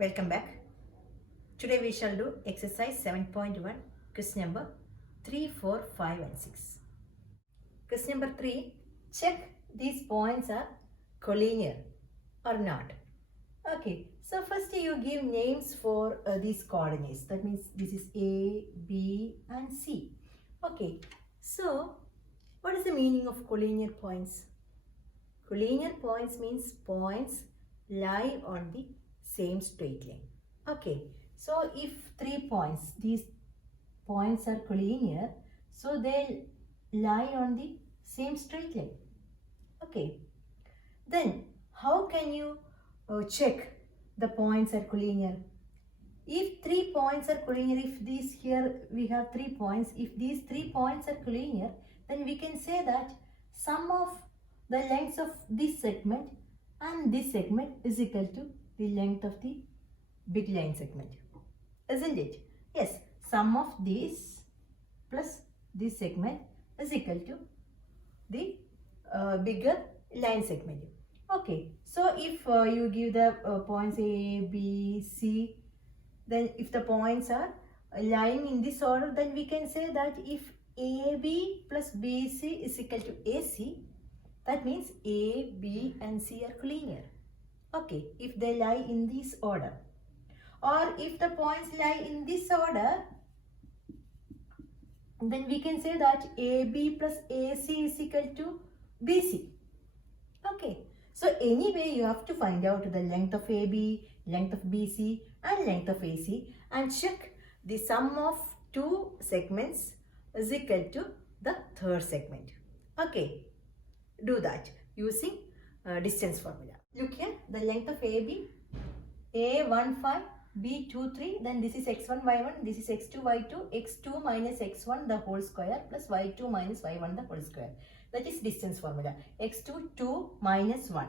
Welcome back. Today we shall do exercise 7.1, quiz number 3, 4, 5 and 6. Quiz number 3, check these points are collinear or not. Okay, so first you give names for these coordinates. That means this is A, B and C. Okay, so what is the meaning of collinear points? Collinear points means points lie on the same straight line. Okay, so if 3 points, these points are collinear, so they lie on the same straight line. Okay, then how can you check the points are collinear? If 3 points are collinear, if these here we have 3 points, if these 3 points are collinear, then we can say that sum of the lengths of this segment and this segment is equal to the length of the big line segment, isn't it? Yes, sum of this plus this segment is equal to the bigger line segment. Okay, so if you give the points A, B, C, then if the points are lying in this order, then we can say that if AB plus BC is equal to AC, that means A, B and C are collinear. Okay, if they lie in this order. Or if the points lie in this order, then we can say that AB plus AC is equal to BC. Okay, so anyway you have to find out the length of AB, length of BC and length of AC and check the sum of two segments is equal to the third segment. Okay, do that using distance formula. Look here, the length of AB, A15, B23, then this is x1, y1, this is x2, y2, x2 minus x1 the whole square plus y2 minus y1 the whole square. That is distance formula. x2, 2 minus 1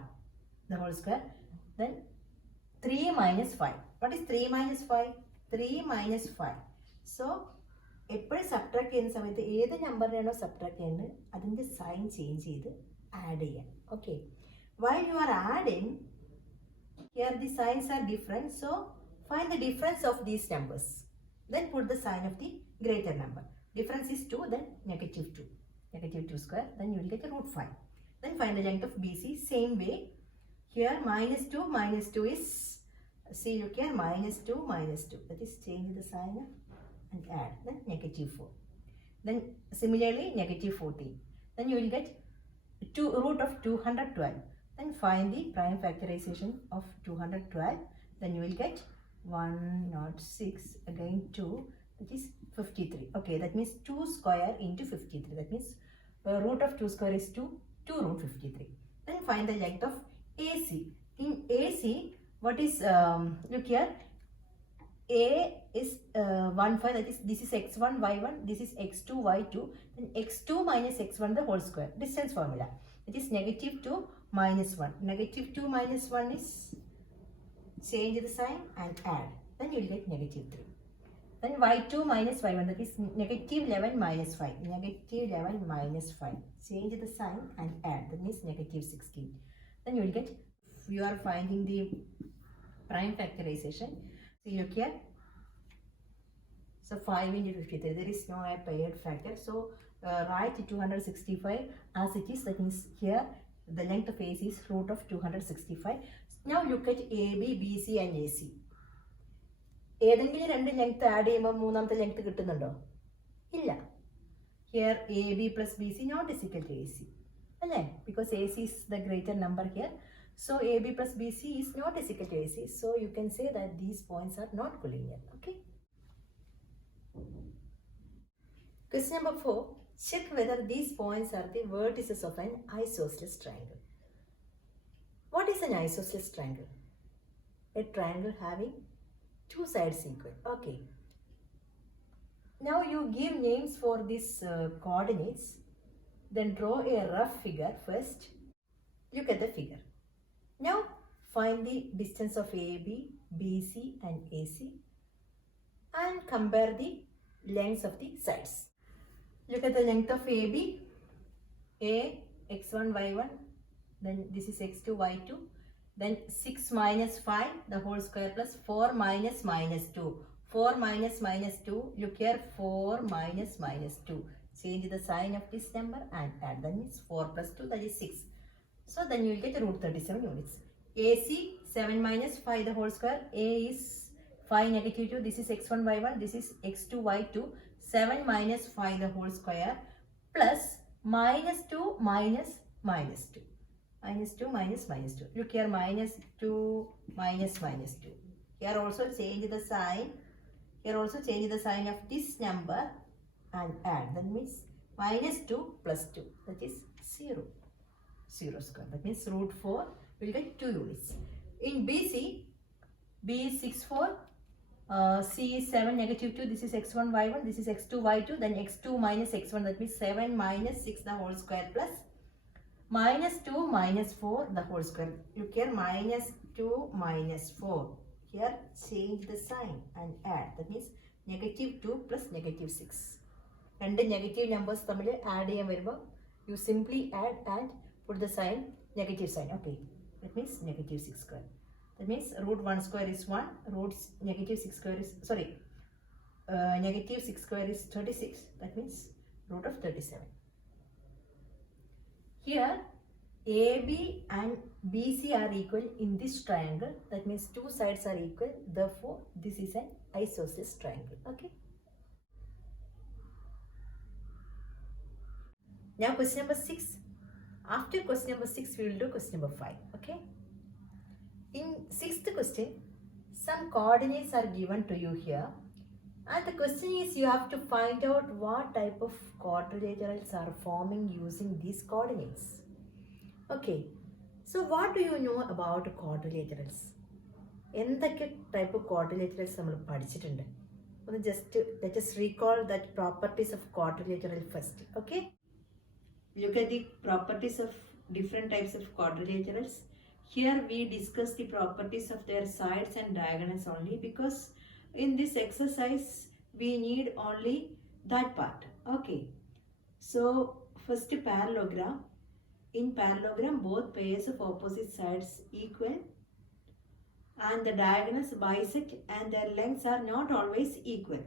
the whole square. Then 3 minus 5. What is 3 minus 5? 3 minus 5. So, എപ്പോഴും subtract ചെയ്യുന്ന സമയത്ത് ഏത് നമ്പറിനാണോ subtract ചെയ്യുന്നത് അതിൻ്റെ sign change ചെയ്ത് add ചെയ്യാം. Okay, while you are adding, here the signs are different, so find the difference of these numbers. Then put the sign of the greater number. Difference is 2, then negative 2. Negative 2 square, then you will get a root 5. Then find the length of BC, same way. Here minus 2 is, see look here, minus 2, that is change the sign and add, then negative 4. Then similarly negative 14. Then you will get root of 212. Then find the prime factorization of 212. Then you will get 106, again 2, that is 53. Okay, that means 2 square into 53. That means root of 2 square is 2 root 53. Then find the length of AC. In AC, what is, look here, A is 1, 5, that is, this is x1, y1, this is x2, y2, then x2 minus x1 the whole square, distance formula. It is negative 2 minus 1. Negative 2 minus 1 is, change the sign and add. Then you will get negative 3. Then y2 minus y1, that is negative 11 minus 5. Negative 11 minus 5. Change the sign and add. That means negative 16. Then you will get, you are finding the prime factorization. See, look here. So 5 into 53, there is no paired factor. So write 265 as it is. That means here the length of AC is root of 265. Now look at AB, BC and AC. ഏതെങ്കിലും രണ്ട് length add ചെയ്യുമ്പോൾ മൂന്നാമത്തെ length കിട്ടുന്നുണ്ടോ? ഇല്ല. Here AB plus BC not is equal to AC. അല്ലേ? Because AC is the greater number here. So AB plus BC is not is equal to AC. So you can say that these points are not collinear. Okay. Question number 4. Check whether these points are the vertices of an isosceles triangle. What is an isosceles triangle? A triangle having two sides equal. Okay. Now you give names for these coordinates. Then draw a rough figure first. Look at the figure. Now find the distance of AB, BC and AC and compare the lengths of the sides. Look at the length of AB. A, x1, y1, then this is x2, y2, then 6 minus 5 the whole square plus 4 minus minus 2. 4 minus minus 2, look here, 4 minus minus 2. Change the sign of this number and add. That means 4 plus 2, that is 6. So then you will get root 37 units. AC 7 minus 5 the whole square. A is 5 negative 2. This is x1 y1. This is x2 y2. 7 minus 5 the whole square plus minus 2 minus minus 2. Minus 2 minus minus 2. Look here, minus 2 minus minus 2. Here also change the sign. Here also change the sign of this number and add. That means minus 2 plus 2. That is 0. 0 square. That means root 4 will get 2 units. In BC, B is 6 4. C is 7 negative 2. This is x1 y1. This is x2 y2. Then x2 minus x1. That means 7 minus 6 the whole square plus minus 2 minus 4 the whole square. Look here, minus 2 minus 4. Here change the sign and add. That means negative 2 plus negative 6. And the negative numbers add you simply add and put the sign, negative sign. Okay. That means negative 6 square. That means root 1 square is 1. Root negative 6 square is, negative 6 square is 36. That means root of 37. Here AB and BC are equal in this triangle. That means two sides are equal. Therefore, this is an isosceles triangle. Okay. Now question number 6. After question number 6, we will do question number 5. Okay. In 6th question, some coordinates are given to you here. And the question is, you have to find out what type of quadrilaterals are forming using these coordinates. Okay, so what do you know about quadrilaterals? എന്തൊക്കെ type of quadrilaterals നമ്മൾ പഠിച്ചിട്ടുണ്ട്? Let us recall that properties of quadrilateral first. Okay, look at the properties of different types of quadrilaterals. Here we discuss the properties of their sides and diagonals only, because in this exercise we need only that part. Okay, so first parallelogram. In parallelogram, both pairs of opposite sides equal and the diagonals bisect and their lengths are not always equal.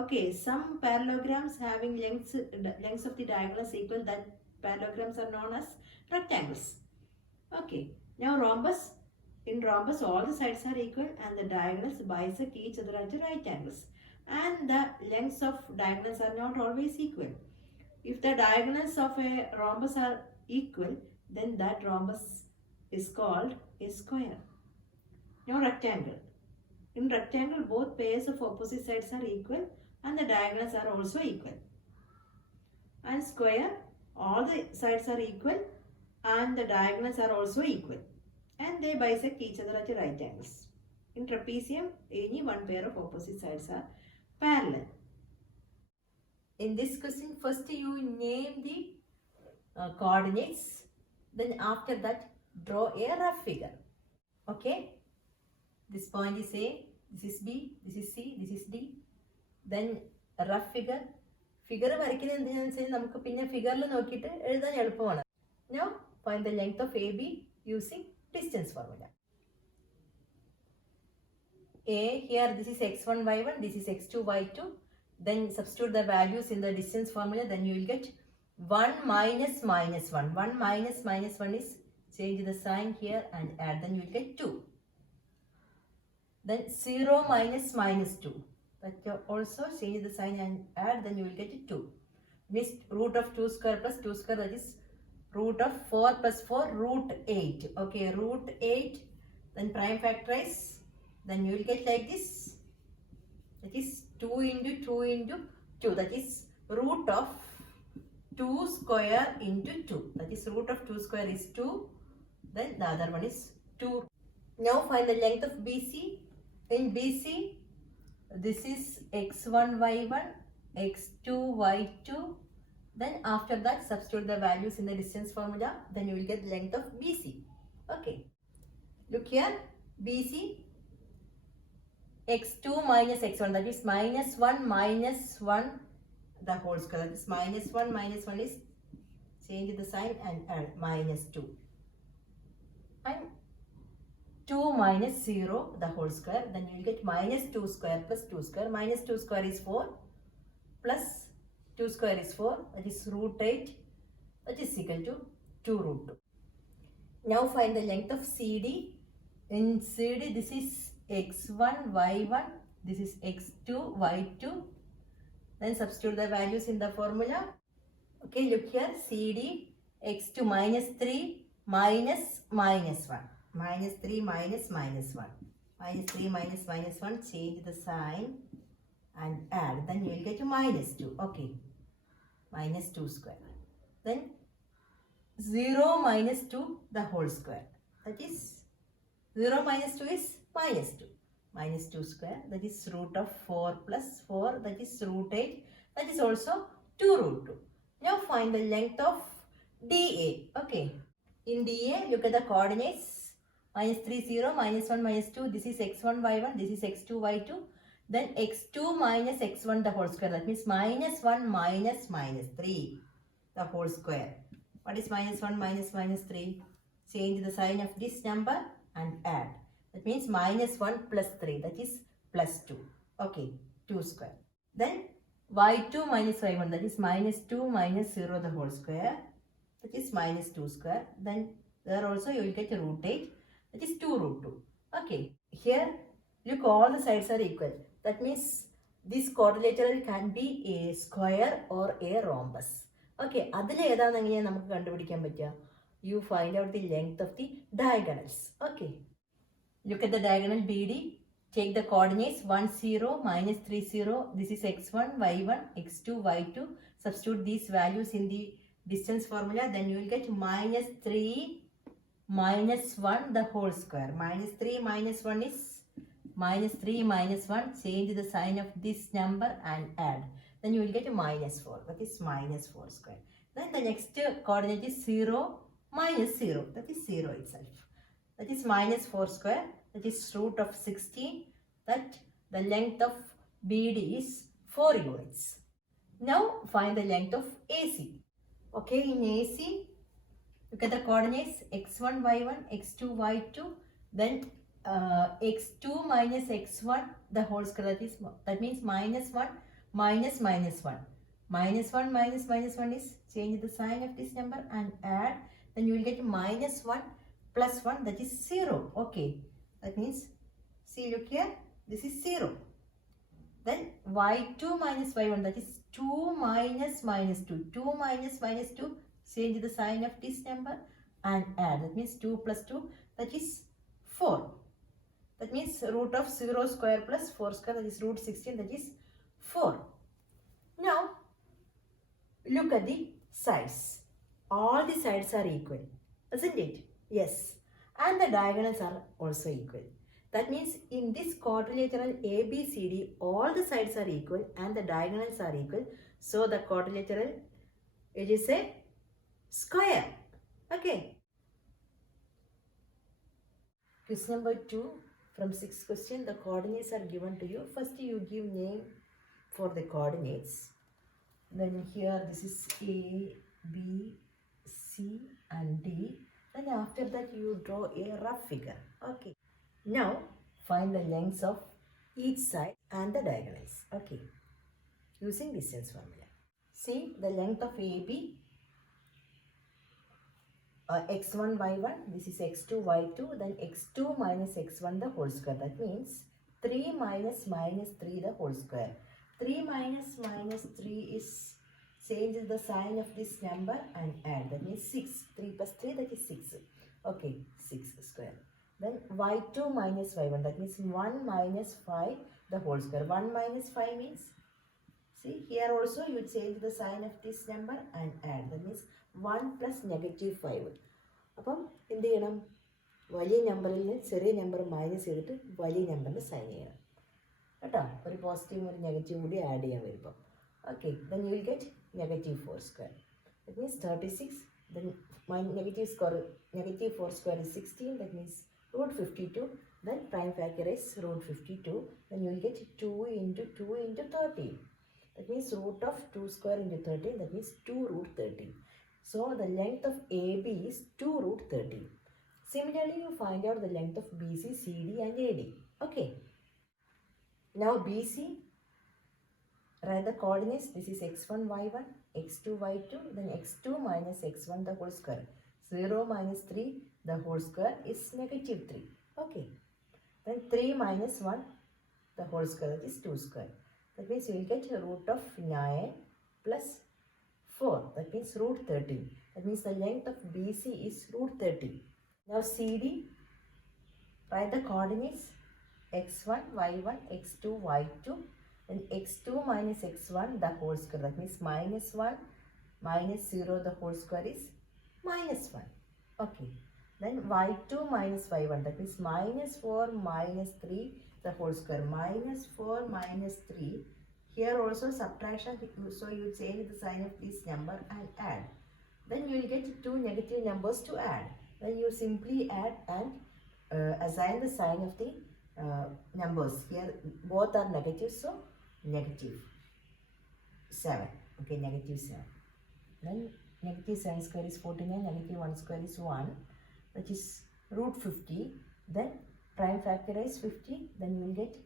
Okay, some parallelograms having lengths of the diagonals equal, that parallelograms are known as rectangles. Okay, now rhombus. In rhombus, all the sides are equal and the diagonals bisect each other at right angles. And the lengths of diagonals are not always equal. If the diagonals of a rhombus are equal, then that rhombus is called a square. Now rectangle. In rectangle, both pairs of opposite sides are equal and the diagonals are also equal. And square, all the sides are equal and the diagonals are also equal. And they bisect each other at right angles. In trapezium, any one pair of opposite sides are parallel. In this question, first you name the coordinates. Then after that, draw a rough figure. Okay? This point is A, this is B, this is C, this is D. Then a rough figure. Figure വരയ്ക്കുന്നത് എന്തിനാണെന്ന് നമുക്ക് പിന്നെ ഫിഗറിൽ നോക്കിയിട്ട് എഴുതാൻ എളുപ്പമാണ്. Now, find the length of AB using distance formula. A, here this is x1, y1, this is x2, y2. Then substitute the values in the distance formula, then you will get 1 minus minus 1. 1 minus minus 1 is, change the sign here and add, then you will get 2. Then 0 minus minus 2. That also change the sign and add, then you will get 2. Means root of 2 square plus 2 square, that is root of 4 plus 4, root 8. Okay, root 8, then prime factorize, then you will get like this. That is 2 into 2 into 2. That is root of 2 square into 2. That is root of 2 square is 2. Then the other one is 2. Now find the length of BC. In BC, this is x1, y1, x2, y2. Then after that, substitute the values in the distance formula. Then you will get the length of BC. Okay. Look here, BC, x2 minus x1. That is minus 1 the whole square. That is minus 1 is, change the sign and add minus 2. And 2 minus 0 the whole square. Then you will get minus 2 square plus 2 square. Minus 2 square is 4 plus 2 square is 4. That is root 8. That is equal to 2 root 2. Now find the length of CD. In CD this is x1, y1. This is x2, y2. Then substitute the values in the formula. Okay, look here. CD x2 minus 3 minus minus 1. Minus 3 minus minus 1. Minus 3 minus minus 1. Change the sign and add. Then you will get minus 2. Okay. Minus 2 square. Then 0 minus 2 the whole square. That is 0 minus 2 is minus 2. Minus 2 square. That is root of 4 plus 4. That is root 8. That is also 2 root 2. Now find the length of DA. Okay. In DA, look at the coordinates. Minus 3, 0, minus 1, minus 2. This is x1, y1. This is x2, y2. Then x2 minus x1 the whole square. That means minus 1 minus minus 3 the whole square. What is minus 1 minus minus 3? Change the sign of this number and add. That means minus 1 plus 3. That is plus 2. Okay. 2 square. Then y2 minus y1. That is minus 2 minus 0 the whole square. That is minus 2 square. Then there also you will get root 8. That is 2 root 2. Okay. Here, look, all the sides are equal. That means this quadrilateral can be a square or a rhombus. Okay. You find out the length of the diagonals. Okay. Look at the diagonal BD. Take the coordinates 1, 0, minus 3, 0. This is x1, y1, x2, y2. Substitute these values in the distance formula. Then you will get minus 3 minus 1 the whole square. Minus 3 minus 1 is minus 3 minus 1. Change the sign of this number and add. Then you will get minus 4. That is minus 4 square. Then the next coordinate is 0 minus 0. That is 0 itself. That is minus 4 square. That is root of 16. That the length of BD is 4 units. Now find the length of AC. Okay, in AC, look at the coordinates x1, y1, x2, y2. Then x2 minus x1 the whole square. That means minus 1 minus minus 1. Minus 1 minus minus 1 is change the sign of this number and add. Then you will get minus 1 plus 1. That is 0. Okay. That means, see, look here. This is 0. Then y2 minus y1. That is 2 minus minus 2. 2 minus minus 2. Change the sign of this number and add. That means 2 plus 2. That is 4. That means root of 0 square plus 4 square. That is root 16. That is 4. Now, look at the sides. All the sides are equal. Isn't it? Yes. And the diagonals are also equal. That means in this quadrilateral ABCD, all the sides are equal and the diagonals are equal. So the quadrilateral, it is a square. Okay. Question number 2 from 6th question. The coordinates are given to you. First you give name for the coordinates. Then here this is A, B, C and D. Then after that you draw a rough figure. Okay. Now find the lengths of each side and the diagonals. Okay. Using distance formula. See the length of AB. X1, Y1. This is X2, Y2. Then X2 minus X1 the whole square. That means 3 minus minus 3 the whole square. 3 minus minus 3 is change the sign of this number and add. That means 6. 3 plus 3, that is 6. Okay, 6 square. Then y2 minus y1. That means 1 minus 5 the whole square. 1 minus 5 means, see here also you change the sign of this number and add. That means 1 plus negative 5. അപ്പം എന്ത് ചെയ്യണം? വലിയ നമ്പറിൽ നിന്ന് ചെറിയ number minus ചെയ്തിട്ട് വലിയ നമ്പറിന് സൈൻ ചെയ്യണം കേട്ടോ. ഒരു പോസിറ്റീവും ഒരു നെഗറ്റീവും കൂടി ആഡ് ചെയ്യാൻ വരുമ്പോൾ. Okay, then you will get negative 4 square. That means 36. Then my negative 4 square is 16. That means root 52. Then prime factor is root 52. Then you will get 2 into 2 into 13. That means root of 2 square into 13. That means 2 root 13. So the length of AB is 2 root 13. Similarly, you find out the length of BC, CD and AD. Okay. Now BC, write the coordinates. This is x1, y1, x2, y2, then x2 minus x1 the whole square. 0 minus 3 the whole square is negative 3. Okay. Then 3 minus 1 the whole square, that is 2 square. That means you will get a root of 9 plus 4. That means root 13. That means the length of BC is root 13. Now CD, write the coordinates x1, y1, x2, y2. Then x2 minus x1 the whole square. That means minus 1 minus 0 the whole square is minus 1. Okay. Then y2 minus y1, that means minus 4 minus 3 the whole square. Minus 4 minus 3. Here also subtraction, so you change the sign of this number and add. Then you will get two negative numbers to add. Then you simply add and assign the sign of the numbers. Here both are negative, so negative 7. Okay, negative 7. Then negative 7 square is 49, negative 1 square is 1, which is root 50. Then prime factorize 50, then you will get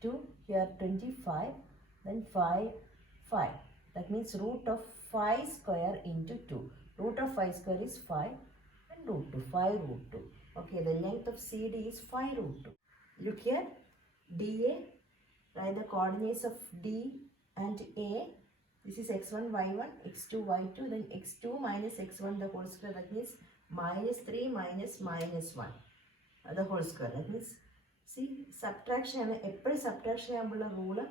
2, here 25, then 5, 5. That means root of 5 square into 2. Root of 5 square is 5 and root 2, 5 root 2. Okay, the length of CD is 5 root 2. Look here, DA, write the coordinates of D and A. This is x1, y1, x2, y2, then x2 minus x1 the whole square, that means minus 3 minus minus 1 the whole square. That means, see, subtraction, every subtraction rule,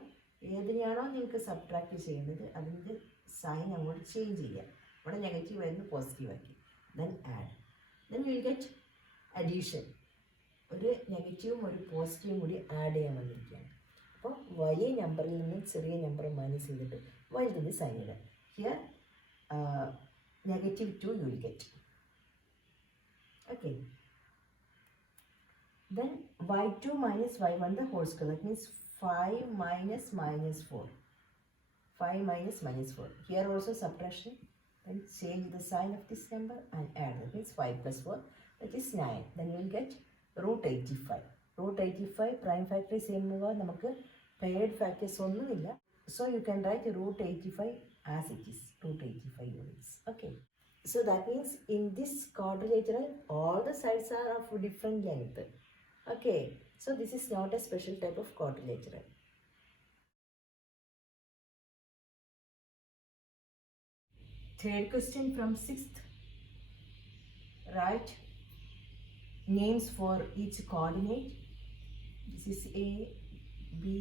ഏതിനെയാണോ നിങ്ങൾക്ക് subtract ചെയ്യുന്നത് അതിൻ്റെ sign അങ്ങോട്ട് change ചെയ്യുക. ഇവിടെ negative ആയിരുന്നു positive ആക്കി. Then add. Then will get addition. ഒരു നെഗറ്റീവും ഒരു പോസിറ്റീവും കൂടി ആഡ് ചെയ്യാൻ വന്നിരിക്കുകയാണ്. അപ്പോൾ വലിയ നമ്പറിൽ നിന്ന് ചെറിയ നമ്പർ മൈനസ് ചെയ്തിട്ട് വലുതിൻ്റെ സൈൻ ഇടുക. Here -2 you will get. Okay. Then y2 minus y1 the whole square. That means 5 minus minus 4. 5 minus minus 4. Here also subtraction. Then change the sign of this number and add. That means 5 plus 4. That is 9. Then you will get root 85. Root 85 prime factor is same. നമുക്ക് paired factors ഒന്നുമില്ല. So you can write root 85 as it is. Root 85 units. Okay. So that means in this quadrilateral all the sides are of different length. Okay. So this is not a special type of quadrilateral. Third question from 6th. Write names for each coordinate. This is A, B,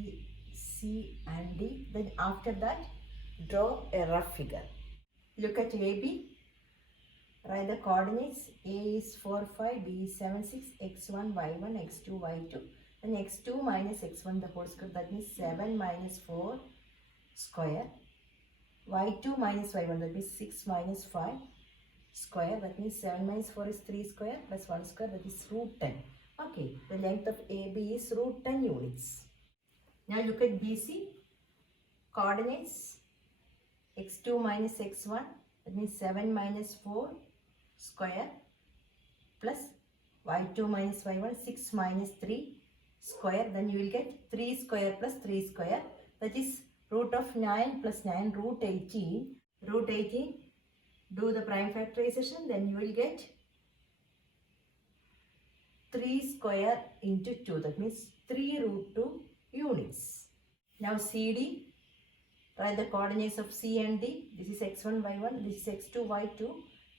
C and D. Then after that draw a rough figure. Look at AB. Write the coordinates. A is 4, 5, B is 7, 6, x1, y1, x2, y2. And x2 minus x1 the whole square. That means 7 minus 4 square. Y2 minus y1, that means 6 minus 5 square. That means 7 minus 4 is 3 square plus 1 square. That is root 10. Okay. The length of AB is root 10 units. Now look at BC. Coordinates. x2 minus x1. That means 7 minus 4 square plus y2 minus y1, 6 minus 3 square. Then you will get 3 square plus 3 square. That is root of 9 plus 9, root 18. Root 18, do the prime factorization. Then you will get 3 square into 2. That means 3 root 2 units. Now CD. Write the coordinates of C and D. This is x1, y1. This is x2, y2.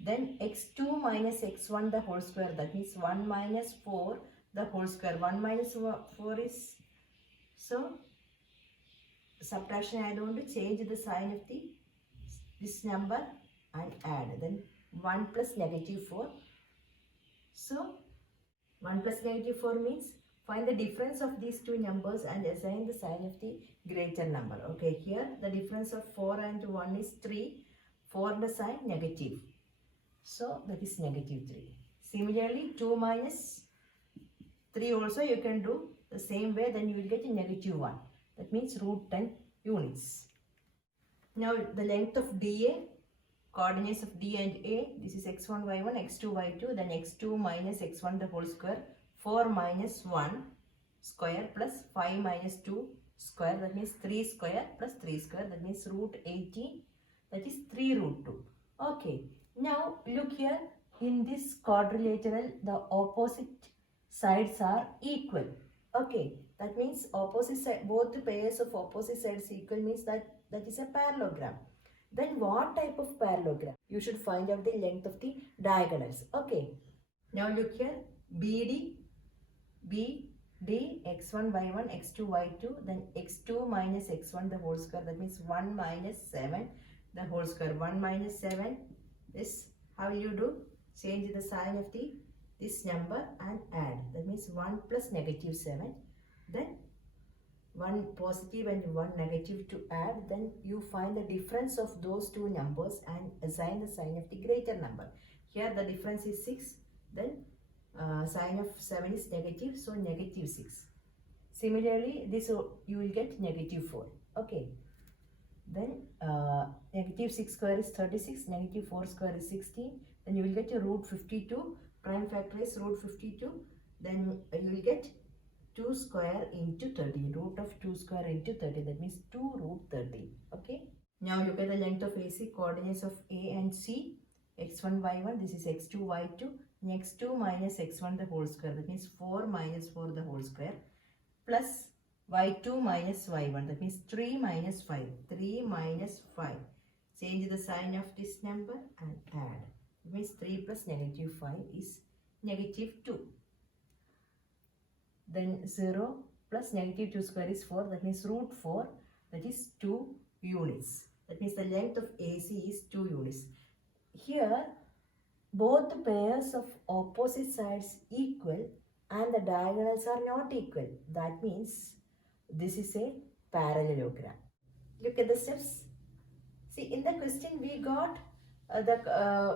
Then x2 minus x1 the whole square. That means 1 minus 4 the whole square. 1 minus 4 is, so subtraction I want to change the sign of this number and add. Then 1 plus -4. So 1 plus -4 means find the difference of these two numbers and assign the sign of the greater number. Okay, here the difference of 4 and 1 is 3. 4 the sign negative. So that is -3. Similarly, 2 minus 3 also you can do the same way. Then you will get a -1. That means root 10 units. Now the length of DA. coordinates of D and A. This is x1, y1, x2, y2, then x2 minus x1 the whole square, 4 minus 1 square plus 5 minus 2 square, that means 3 square plus 3 square, that means root 18, that is 3 root 2. Okay, now look here, in this quadrilateral the opposite sides are equal. Okay, that means opposite side, both the pairs of opposite sides equal means that is a parallelogram. Then what type of parallelogram? You should find out the length of the diagonals. Okay, now look here, BD, BD, x1, y1, x2, y2, then x2 minus x1 the whole square, that means 1 minus 7 the whole square. 1 minus 7 is, how will you do? Change the sign of this number and add. That means 1 plus negative 7. Then 1 positive and 1 negative to add. Then you find the difference of those two numbers and assign the sign of the greater number. Here the difference is 6. Then sign of 7 is negative. So negative 6. Similarly, this you will get negative 4. Okay. Then negative 6 square is 36. Negative 4 square is 16. Then you will get a root 52. Prime factor is root 52. Then you will get 2 square into 30. Root of 2 square into 30. That means 2 root 30. Okay. Now look at the length of AC. Coordinates of A and C. x1, y1. This is x2, y2. x2 minus x1 the whole square. That means 4 minus 4 the whole square. Plus y2 minus y1. That means 3 minus 5. 3 minus 5. Change the sign of this number and add. It means 3 plus negative 5 is negative 2. Then 0 plus negative 2 square is 4. That means root 4. That is 2 units. That means the length of AC is 2 units. Here, both the pairs of opposite sides equal and the diagonals are not equal. That means this is a parallelogram. Look at the steps. See, in the question we got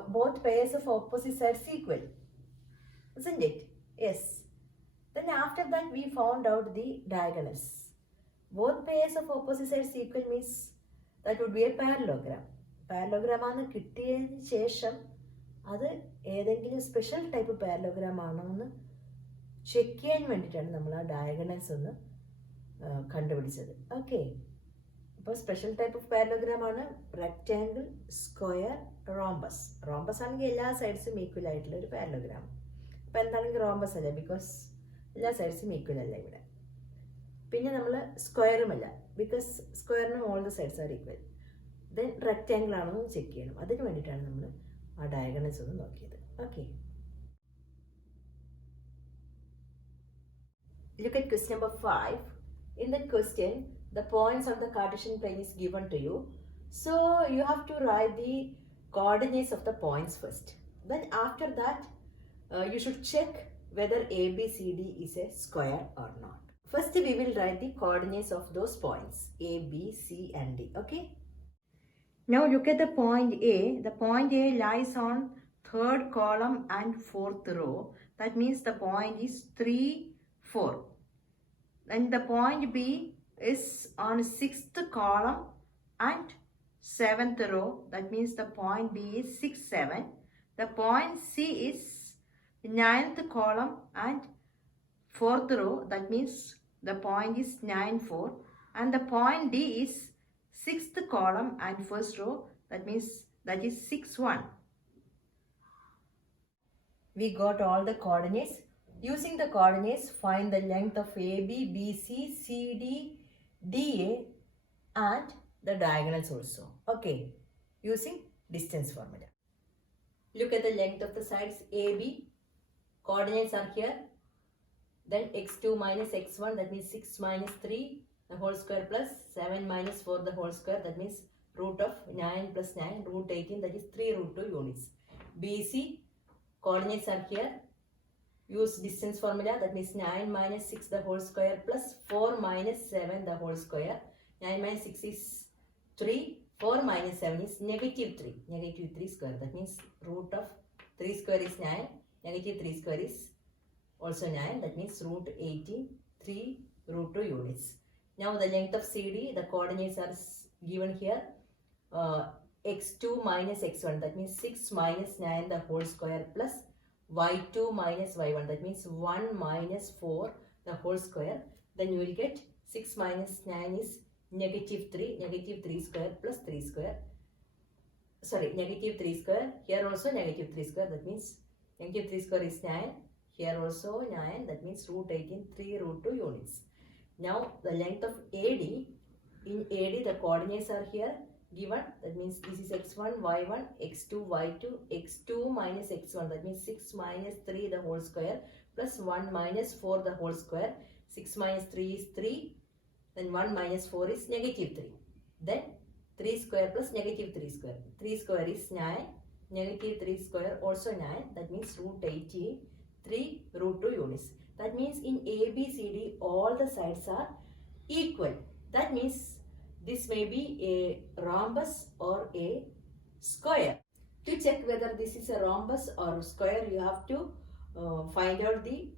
both pairs of opposite sides equal, isn't it? Yes. Then after that we found out the diagonals. Both pairs of opposite sides equal means that would be a parallelogram. Parallelogram ആണ് കിട്ടിയതിന് ശേഷം അത് ഏതെങ്കിലും special type parallelogram ആണോ എന്ന് check ചെയ്യാൻ വേണ്ടിയിട്ടാണ് നമ്മൾ ആ ഡയഗണൽസ് ഒന്ന് കണ്ടുപിടിച്ചത്. ഓക്കെ, അപ്പോൾ സ്പെഷ്യൽ ടൈപ്പ് ഓഫ് പാരലോഗ്രാം ആണ് റെക്റ്റാങ്കിൾ, സ്ക്വയർ, റോംബസ്. റോംബസ് ആണെങ്കിൽ എല്ലാ സൈഡ്സും ഈക്വൽ ആയിട്ടുള്ള ഒരു പാരലോഗ്രാം. അപ്പോൾ എന്താണെങ്കിൽ റോംബസ് അല്ല, ബിക്കോസ് എല്ലാ സൈഡ്സും ഈക്വൽ അല്ല ഇവിടെ. പിന്നെ നമ്മൾ സ്ക്വയറും അല്ല, ബിക്കോസ് സ്ക്വയറിനും all the sides are equal. Then rectangle ആണോ എന്ന് ചെക്ക് ചെയ്യണം. അതിന് വേണ്ടിയിട്ടാണ് നമ്മൾ ആ ഡയഗണൽസ് ഒന്ന് നോക്കിയത്. Okay, look at question number 5. In that question, the points on the Cartesian plane is given to you. So you have to write the coordinates of the points first. Then after that, you should check whether ABCD is a square or not. First, we will write the coordinates of those points A, B, C and D. Okay. Now look at the point A. The point A lies on third column and fourth row. That means the point is 3, 4. Then the point B is on 6th column and 7th row. That means the point B is 6, 7. The point C is 9th column and 4th row. That means the point is 9, 4. And the point D is 6th column and 1st row. That means that is 6, 1. We got all the coordinates. Using the coordinates, find the length of AB, BC, CD, DA and the diagonals also. Okay, using distance formula. Look at the length of the sides AB. Coordinates are here. Then x2 minus x1, that means 6 minus 3 the whole square plus 7 minus 4 the whole square. That means root of 9 plus 9, root 18, that is 3 root 2 units. BC, coordinates are here. Use distance formula, that means 9 minus 6 the whole square plus 4 minus 7 the whole square. 9 minus 6 is 3, 4 minus 7 is negative 3, negative 3 square. That means root of 3 square is 9, negative 3 square is also 9. That means root 18, 3 root 2 units. Now the length of CD, the coordinates are given here. x2 minus x1, that means 6 minus 9 the whole square plus y2 minus y1, that means 1 minus 4 the whole square. Then you will get 6 minus 9 is negative 3 square plus 3 square. Sorry, negative 3 square. Here also negative 3 square, that means negative 3 square is 9. Here also 9, that means root 18, 3 root 2 units. Now the length of AD, in AD the coordinates are here given, that means this is x1, y1, x2, y2, x2 minus x1, that means 6 minus 3 the whole square plus 1 minus 4 the whole square. 6 minus 3 is 3, then 1 minus 4 is negative 3. Then 3 square plus negative 3 square. 3 square is 9, negative 3 square also 9, that means root 18, 3 root 2 units. That means in ABCD all the sides are equal. That means this may be a rhombus or a square. To check whether this is a rhombus or square, you have to find out the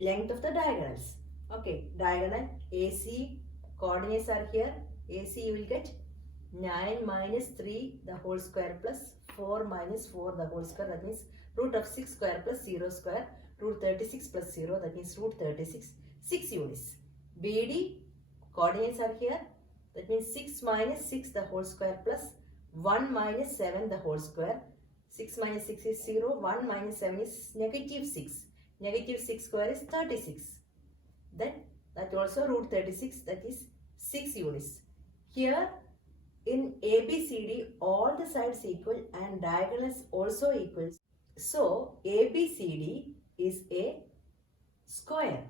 length of the diagonals. Okay, diagonal AC, coordinates are here. AC you will get 9 minus 3 the whole square plus 4 minus 4 the whole square, that means root of 6 square plus 0 square, root 36 plus 0, that means root 36, 6 units. BD, coordinates are here, that means 6 minus 6 the whole square plus 1 minus 7 the whole square. 6 minus 6 is 0, 1 minus 7 is negative 6. Negative 6 square is 36. Then that also root 36, that is 6 units. Here in ABCD all the sides equal and diagonals also equal. So ABCD is a square.